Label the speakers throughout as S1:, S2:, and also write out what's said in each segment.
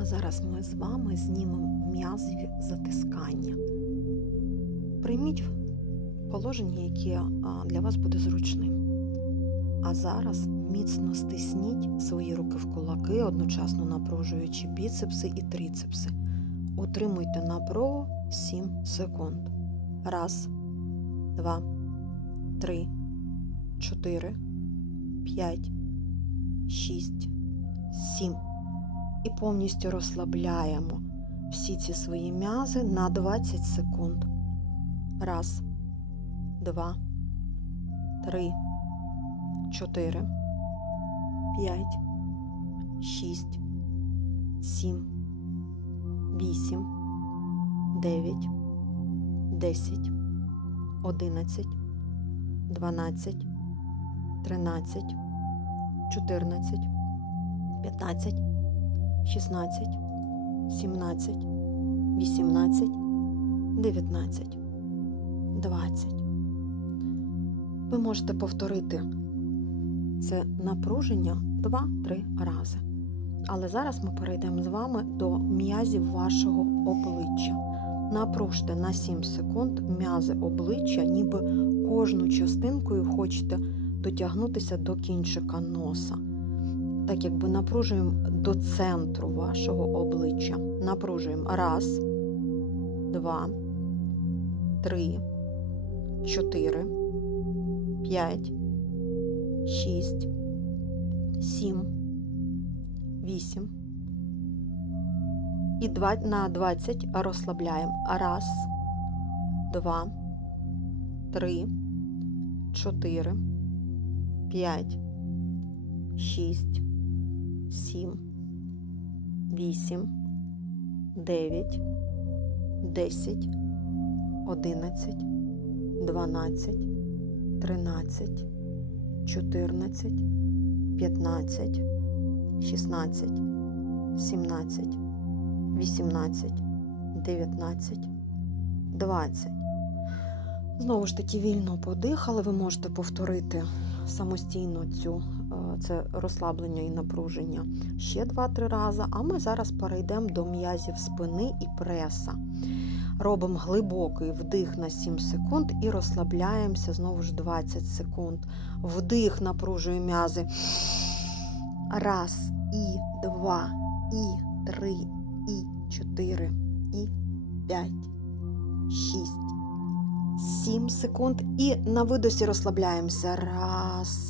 S1: А зараз ми з вами знімемо м'язові затискання. Прийміть положення, яке для вас буде зручним. А зараз міцно стисніть свої руки в кулаки, одночасно напружуючи біцепси і трицепси. Утримуйте напругу 7 секунд. Раз, два, три, чотири, п'ять, шість, сім. І повністю розслабляємо всі ці свої м'язи на 20 секунд. Раз, два, три, чотири, п'ять, шість, сім, вісім, дев'ять, десять, одинадцять, дванадцять, тринадцять, чотирнадцять, п'ятнадцять. 16, 17, 18, 19, 20. Ви можете повторити це напруження 2-3 рази. Але зараз ми перейдемо з вами до м'язів вашого обличчя. Напружте на 7 секунд м'язи обличчя, ніби кожну частинкою хочете дотягнутися до кінчика носа так якби напружуємо до центру вашого обличчя. Напружуємо раз, два, три, чотири, п'ять, шість, сім, вісім. І на 20 розслабляємо. Раз, два, три, чотири, п'ять, шість сім, вісім, дев'ять, десять, одинадцять, дванадцять, тринадцять, чотирнадцять, п'ятнадцять, шістнадцять, сімнадцять, вісімнадцять, дев'ятнадцять, двадцять. Знову ж таки, вільно подихали, ви можете повторити самостійно цю це розслаблення і напруження ще 2-3 рази. А ми зараз перейдемо до м'язів спини і преса. Робимо глибокий вдих на 7 секунд і розслабляємося знову ж 20 секунд. Вдих, напружує м'язи. Раз, і два, і три, і чотири, і п'ять, шість, сім секунд. І на видосі розслабляємося. Раз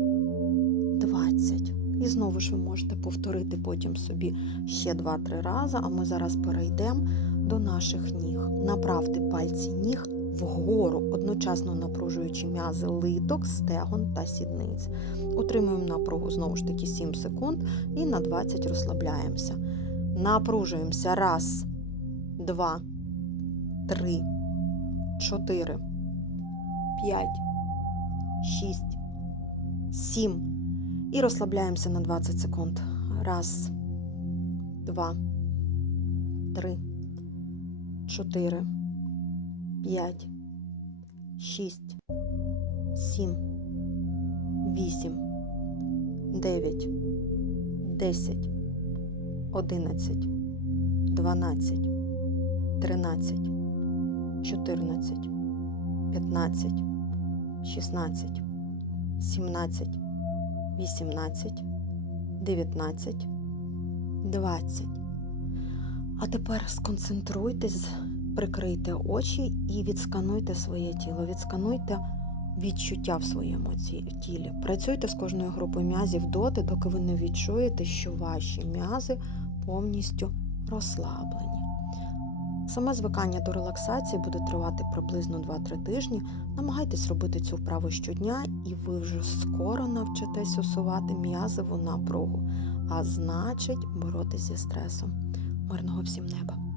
S1: 20. І знову ж ви можете повторити потім собі ще 2-3 рази, а ми зараз перейдемо до наших ніг. Направте пальці ніг вгору, одночасно напружуючи м'язи литок, стегон та сідниць. Утримуємо напругу знову ж таки 7 секунд і на 20 розслабляємося. Напружуємося. Раз, два, три, чотири, п'ять, шість, сім. І розслабляємося на 20 секунд. Раз, два, три, чотири, п'ять, шість, сім, вісім, дев'ять, десять, одинадцять, дванадцять, тринадцять, чотирнадцять, п'ятнадцять, шістнадцять, сімнадцять. 18, 19, 20. А тепер сконцентруйтесь, прикрийте очі і відскануйте своє тіло. Відскануйте відчуття в своєму тілі. Працюйте з кожною групою м'язів доти, доки ви не відчуєте, що ваші м'язи повністю розслаблені. Саме звикання до релаксації буде тривати приблизно 2-3 тижні. Намагайтесь робити цю вправу щодня, і ви вже скоро навчитесь усувати м'язову напругу, а значить, боротися зі стресом. Мирного всім неба.